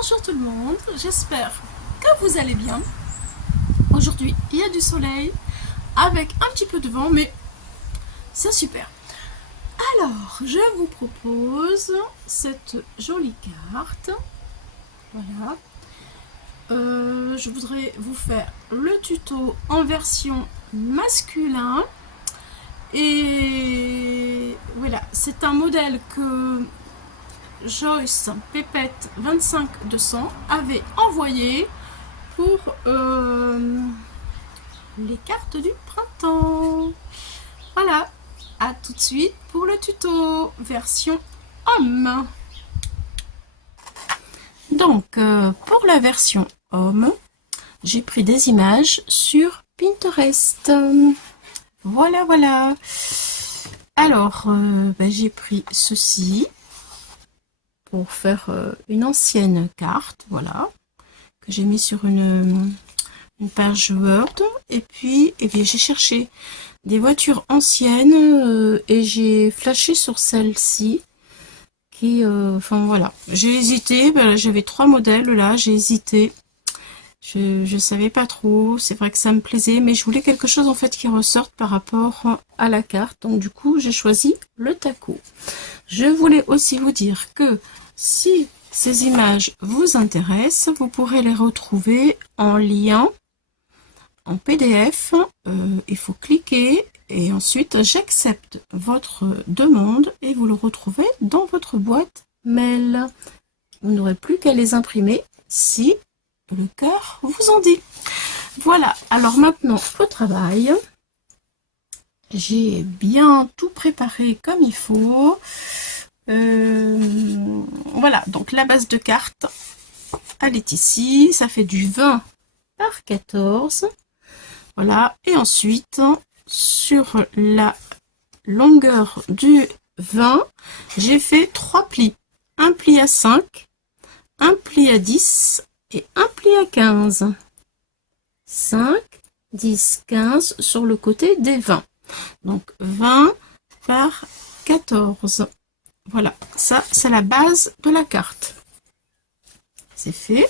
Bonjour tout le monde, j'espère que vous allez bien. Aujourd'hui, il y a du soleil avec un petit peu de vent, mais c'est super. Alors, je vous propose cette jolie carte. Voilà. Je voudrais vous faire le tuto en version masculin. Et voilà, c'est un modèle que Joyce Pépette 25200 avait envoyé pour les cartes du printemps. Voilà, à tout de suite pour le tuto version homme. Donc, pour la version homme, j'ai pris des images sur Pinterest. Voilà, voilà. Alors, j'ai pris ceci pour faire une ancienne carte, voilà, que j'ai mis sur une page Word. Et puis, j'ai cherché des voitures anciennes et j'ai flashé sur celle-ci. Enfin voilà, j'ai hésité. Ben, j'avais 3 modèles là, j'ai hésité. Je savais pas trop. C'est vrai que ça me plaisait, mais je voulais quelque chose en fait qui ressorte par rapport à la carte. Donc du coup, j'ai choisi le taco. Je voulais aussi vous dire que si ces images vous intéressent, vous pourrez les retrouver en lien, en PDF. Il faut cliquer et ensuite j'accepte votre demande et vous le retrouvez dans votre boîte mail. Vous n'aurez plus qu'à les imprimer si le cœur vous en dit. Voilà, alors maintenant au travail. J'ai bien tout préparé comme il faut. Voilà, donc la base de carte, elle est ici. Ça fait du 20 par 14. Voilà, et ensuite, sur la longueur du 20, j'ai fait 3 plis. Un pli à 5, un pli à 10 et un pli à 15. 5, 10, 15 sur le côté des 20. Donc 20 par 14. Voilà, ça c'est la base de la carte. C'est fait.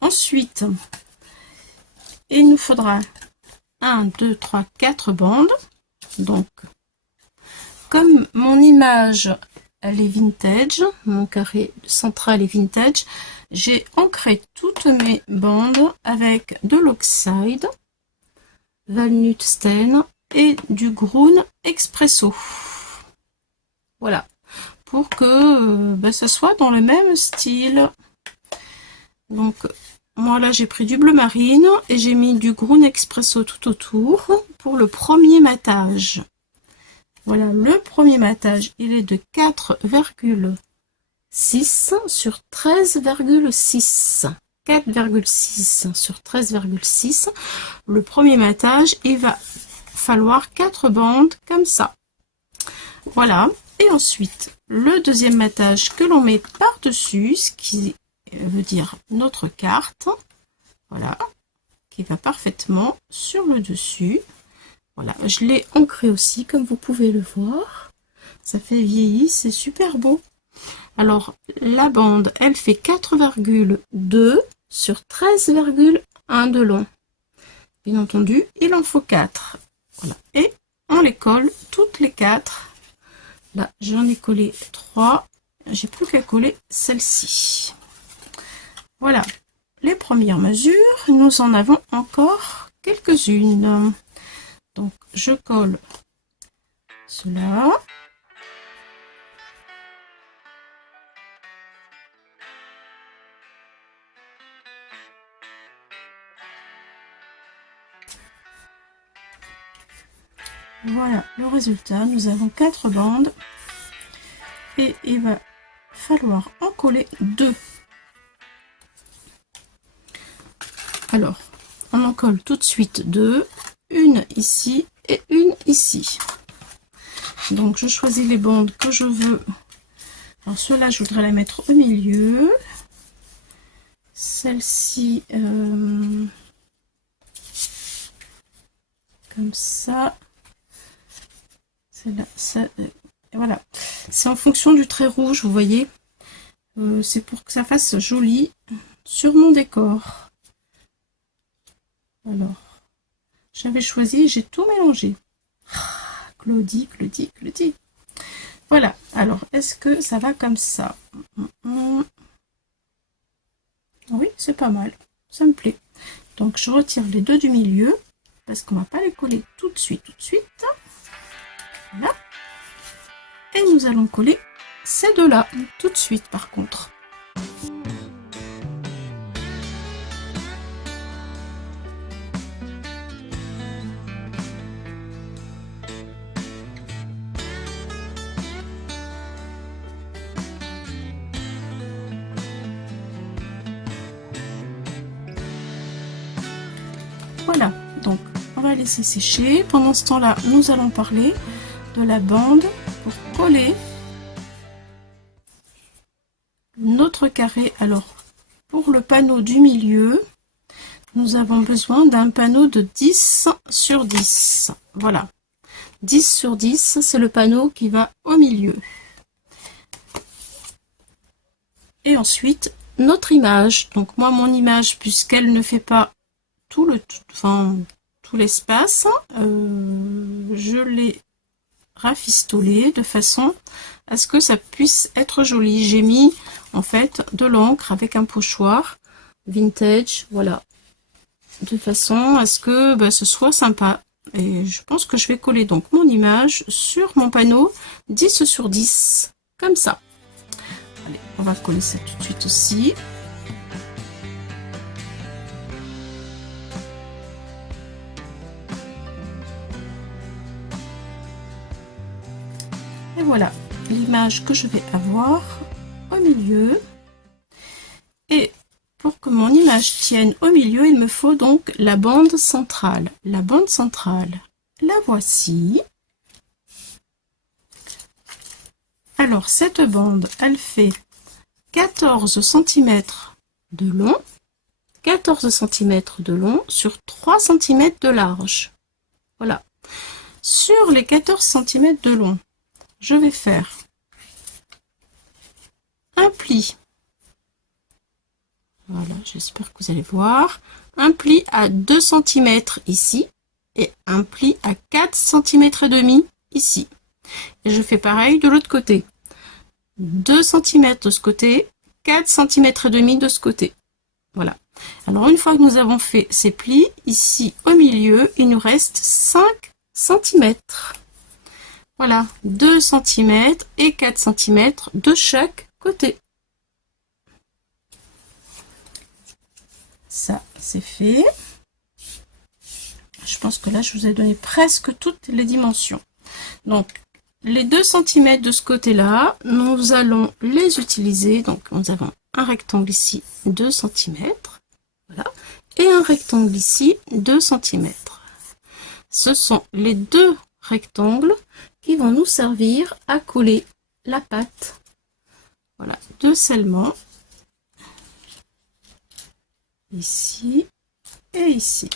Ensuite, il nous faudra 1, 2, 3, 4 bandes. Donc, comme mon image elle est vintage, mon carré central est vintage, j'ai ancré toutes mes bandes avec de l'oxyde, Walnut Stain et du Groen Expresso. Voilà, pour que ça soit dans le même style. Donc, moi là j'ai pris du bleu marine et j'ai mis du Groen Expresso tout autour pour le premier matage. Voilà, le premier matage, il est de 4,6 sur 13,6. 4,6 sur 13,6. Le premier matage, il va falloir 4 bandes comme ça. Voilà. Et ensuite, le deuxième matage que l'on met par-dessus, ce qui veut dire notre carte. Voilà. Qui va parfaitement sur le dessus. Voilà, je l'ai ancré aussi, comme vous pouvez le voir. Ça fait vieilli, c'est super beau. Alors, la bande, elle fait 4,2 sur 13,1 de long. Bien entendu, il en faut 4. Voilà, et on les colle toutes les 4. Là, j'en ai collé 3. J'ai plus qu'à coller celle-ci. Voilà, les premières mesures. Nous en avons encore quelques-unes. Donc, je colle cela. Voilà le résultat. Nous avons 4 bandes. Et il va falloir en coller 2. Alors, on en colle tout de suite 2. Une ici et une ici. Donc, je choisis les bandes que je veux. Alors, ceux-là, je voudrais la mettre au milieu. Celle-ci, comme ça. Celle-là, ça, voilà. C'est en fonction du trait rouge, vous voyez. c'est pour que ça fasse joli sur mon décor. Alors, j'avais choisi, j'ai tout mélangé. Ah, Claudie, Claudie, Claudie. Voilà, alors, est-ce que ça va comme ça? Oui, c'est pas mal, ça me plaît. Donc, je retire les deux du milieu, parce qu'on va pas les coller tout de suite, Voilà. Et nous allons coller ces deux-là, tout de suite, par contre. Voilà, donc on va laisser sécher. Pendant ce temps-là, nous allons parler de la bande pour coller notre carré. Alors, pour le panneau du milieu, nous avons besoin d'un panneau de 10 sur 10. Voilà, 10 sur 10, c'est le panneau qui va au milieu. Et ensuite, notre image. Donc moi, mon image, puisqu'elle ne fait pas tout l'espace, je l'ai rafistolé de façon à ce que ça puisse être joli. J'ai mis en fait de l'encre avec un pochoir vintage, voilà, de façon à ce que ce soit sympa. Et je pense que je vais coller donc mon image sur mon panneau 10 sur 10, comme ça. Allez, on va coller ça tout de suite aussi. Et voilà l'image que je vais avoir au milieu. Et pour que mon image tienne au milieu, il me faut donc la bande centrale. La bande centrale, la voici. Alors cette bande, elle fait 14 cm de long, 14 cm de long sur 3 cm de large. Voilà. Sur les 14 cm de long, je vais faire un pli. Voilà, j'espère que vous allez voir. Un pli à 2 cm ici et un pli à 4 cm et demi ici. Et je fais pareil de l'autre côté. 2 cm de ce côté, 4 cm et demi de ce côté. Voilà. Alors une fois que nous avons fait ces plis, ici au milieu, il nous reste 5 cm. Voilà, 2 cm et 4 cm de chaque côté. Ça, c'est fait. Je pense que là, je vous ai donné presque toutes les dimensions. Donc, les 2 cm de ce côté-là, nous allons les utiliser. Donc, nous avons un rectangle ici, 2 cm. Voilà. Et un rectangle ici, 2 cm. Ce sont les deux rectangles qui vont nous servir à coller la pâte. Voilà, deux scellements. Ici et ici.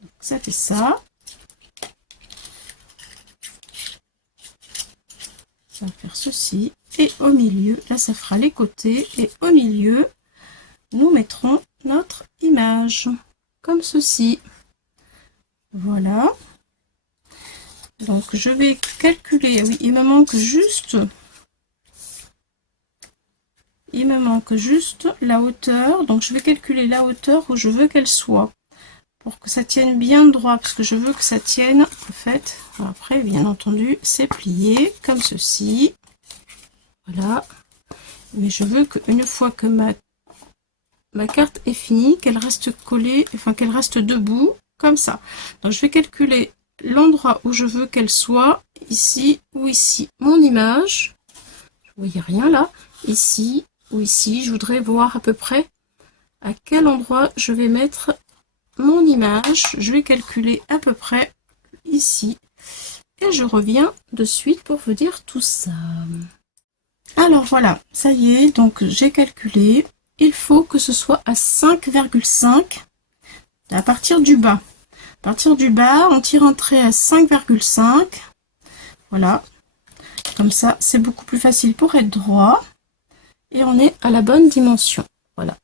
Donc, ça fait ça. Ça va faire ceci. Et au milieu, là ça fera les côtés. Et au milieu, nous mettrons notre image. Comme ceci. Voilà. Donc je vais calculer. Oui, il me manque juste la hauteur. Donc je vais calculer la hauteur où je veux qu'elle soit. Pour que ça tienne bien droit. Parce que je veux que ça tienne. En fait, après, bien entendu, c'est plié comme ceci. Voilà. Mais je veux qu'une fois que ma carte est finie, qu'elle reste collée, enfin qu'elle reste debout, comme ça. Donc je vais calculer l'endroit où je veux qu'elle soit, ici ou ici. Mon image, vous voyez rien là, ici ou ici, je voudrais voir à peu près à quel endroit je vais mettre mon image. Je vais calculer à peu près ici et je reviens de suite pour vous dire tout ça. Alors voilà, ça y est, donc j'ai calculé. Il faut que ce soit à 5,5 à partir du bas. À partir du bas, on tire un trait à 5,5. Voilà. Comme ça, c'est beaucoup plus facile pour être droit. Et on est à la bonne dimension. Voilà,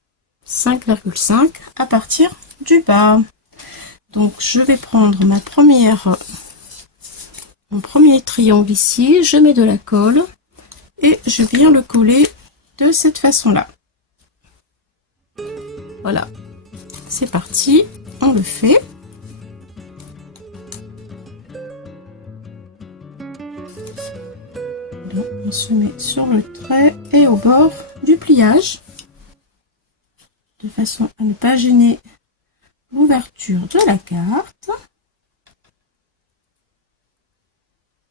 5,5 à partir du bas. Donc, je vais prendre mon premier triangle ici. Je mets de la colle et je viens le coller de cette façon-là. Voilà, c'est parti. On le fait. Donc, on se met sur le trait et au bord du pliage, de façon à ne pas gêner l'ouverture de la carte.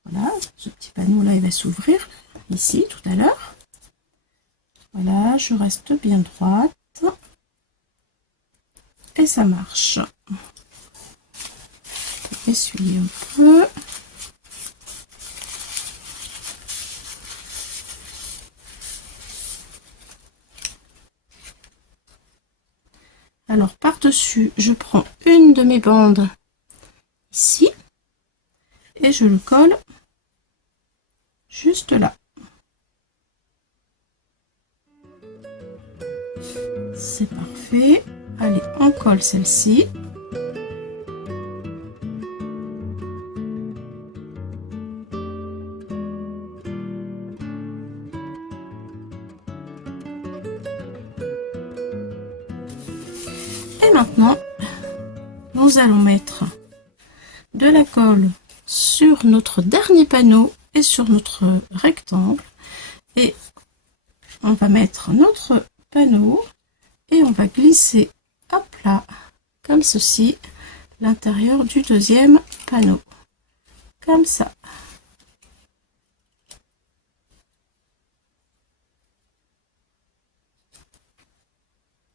Voilà, ce petit panneau là, il va s'ouvrir ici tout à l'heure. Voilà, je reste bien droite et ça marche. Essuyer un peu. Alors par-dessus, je prends une de mes bandes ici et je le colle juste là. C'est parfait. Allez, on colle celle-ci. Et maintenant, nous allons mettre de la colle sur notre dernier panneau et sur notre rectangle. Et on va mettre notre panneau et on va glisser hop là, comme ceci, l'intérieur du deuxième panneau. Comme ça.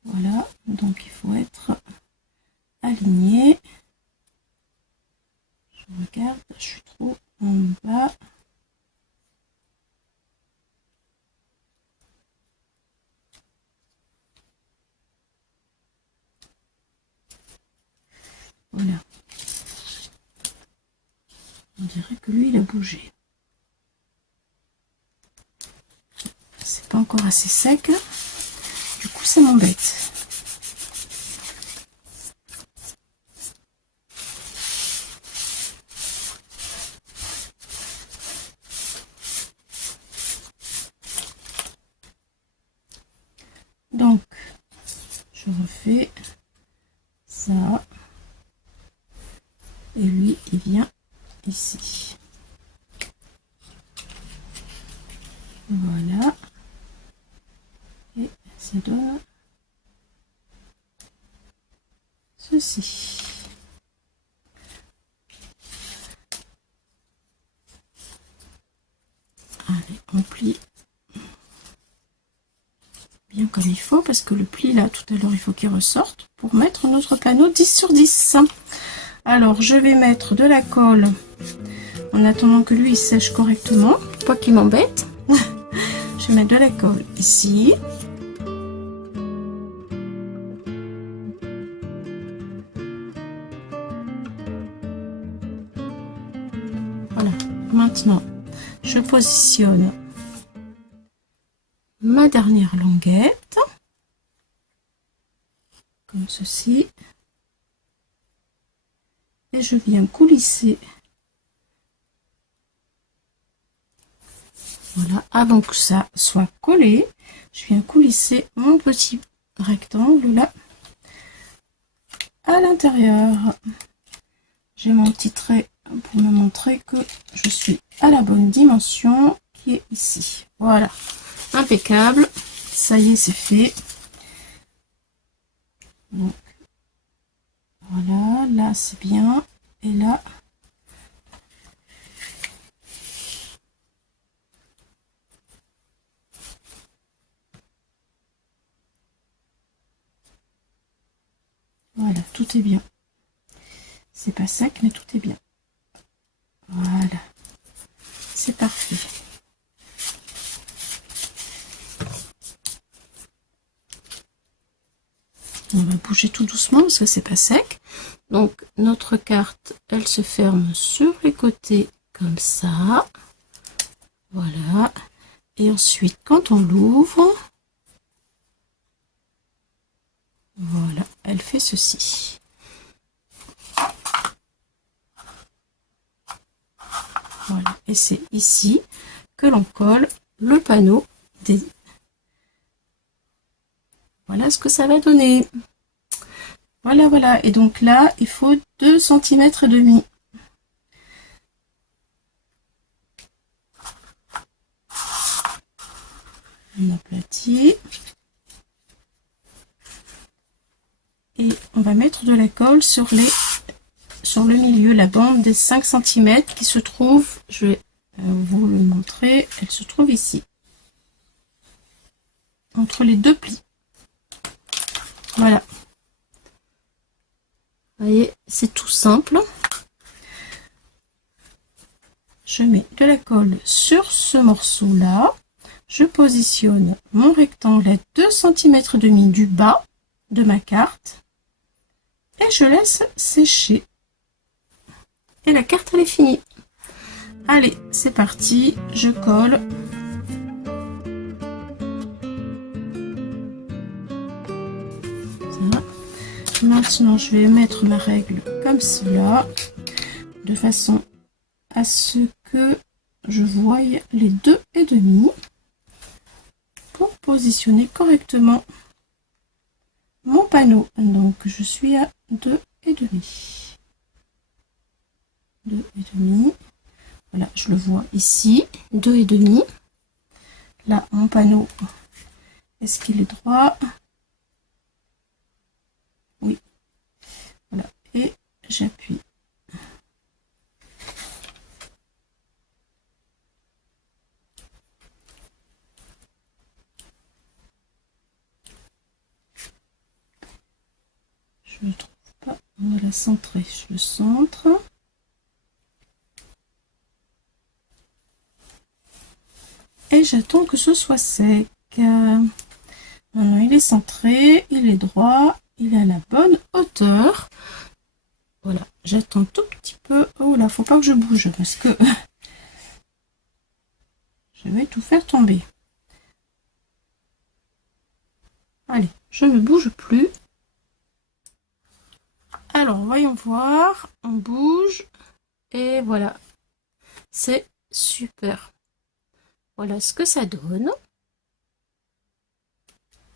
Voilà, donc il faut être aligné. Je regarde, je suis trop en bas. Voilà. On dirait que lui, il a bougé. C'est pas encore assez sec. Du coup, ça m'embête. Donc, je refais ça. Et lui, il vient ici. Voilà. Et ça donne ceci. Allez, on plie bien comme il faut, parce que le pli là, tout à l'heure, il faut qu'il ressorte pour mettre notre panneau 10 sur 10. Alors, je vais mettre de la colle en attendant que lui il sèche correctement, pas qu'il m'embête. Je vais mettre de la colle ici. Voilà, maintenant je positionne ma dernière languette comme ceci et je viens coulisser. Voilà, avant que ça soit collé, je viens coulisser mon petit rectangle là à l'intérieur. J'ai mon petit trait pour me montrer que je suis à la bonne dimension qui est ici. Voilà, impeccable. Ça y est, c'est fait. Donc voilà, là c'est bien et là voilà, tout est bien. C'est pas sec, mais tout est bien. Voilà, c'est parfait. On va bouger tout doucement parce que c'est pas sec. Donc notre carte, elle se ferme sur les côtés comme ça. Voilà. Et ensuite, quand on l'ouvre, voilà, elle fait ceci. Voilà. Et c'est ici que l'on colle le panneau des... Voilà ce que ça va donner. Voilà, voilà. Et donc là, il faut 2,5 cm. On aplatit. Et on va mettre de la colle sur le milieu, la bande des 5 cm qui se trouve, je vais vous le montrer, elle se trouve ici. Entre les deux plis. Voilà. Vous voyez, c'est tout simple. Je mets de la colle sur ce morceau-là. Je positionne mon rectangle à 2,5 cm du bas de ma carte. Et je laisse sécher. Et la carte, elle est finie. Allez, c'est parti. Je colle. Ça. Maintenant, je vais mettre ma règle comme cela, de façon à ce que je voie les 2,5 pour positionner correctement mon panneau. Donc, je suis à 2,5. 2,5. Voilà, je le vois ici, 2,5. Là, mon panneau, est-ce qu'il est droit? Oui. Voilà, et j'appuie. Je ne le trouve pas. On va la centrer. Je le centre. Et j'attends que ce soit sec. Maintenant, il est centré, il est droit, il est à la bonne hauteur. Voilà, j'attends tout petit peu. Oh là, faut pas que je bouge parce que je vais tout faire tomber. Allez, je ne bouge plus. Alors, voyons voir. On bouge. Et voilà. C'est super. Voilà ce que ça donne.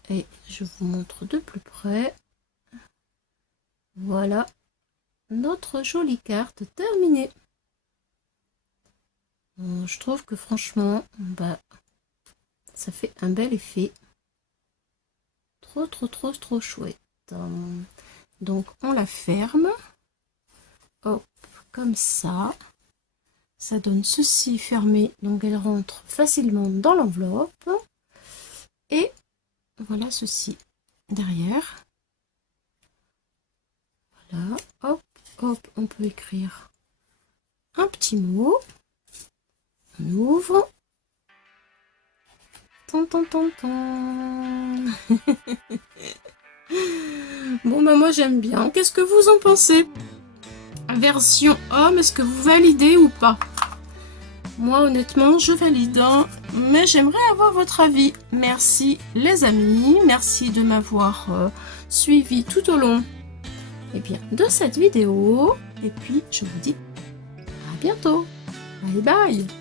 Et je vous montre de plus près. Voilà notre jolie carte terminée. Je trouve que franchement, ça fait un bel effet. Trop chouette. Donc on la ferme. Hop, comme ça. Ça donne ceci fermé, donc elle rentre facilement dans l'enveloppe. Et voilà ceci derrière. Voilà, hop, hop, on peut écrire un petit mot. On ouvre. Tan, tan, tan, tan. Bon, moi j'aime bien. Qu'est-ce que vous en pensez? Version homme, est-ce que vous validez ou pas? Moi honnêtement je valide, mais j'aimerais avoir votre avis. Merci les amis, merci de m'avoir suivi tout au long de cette vidéo. Et puis je vous dis à bientôt. Bye bye.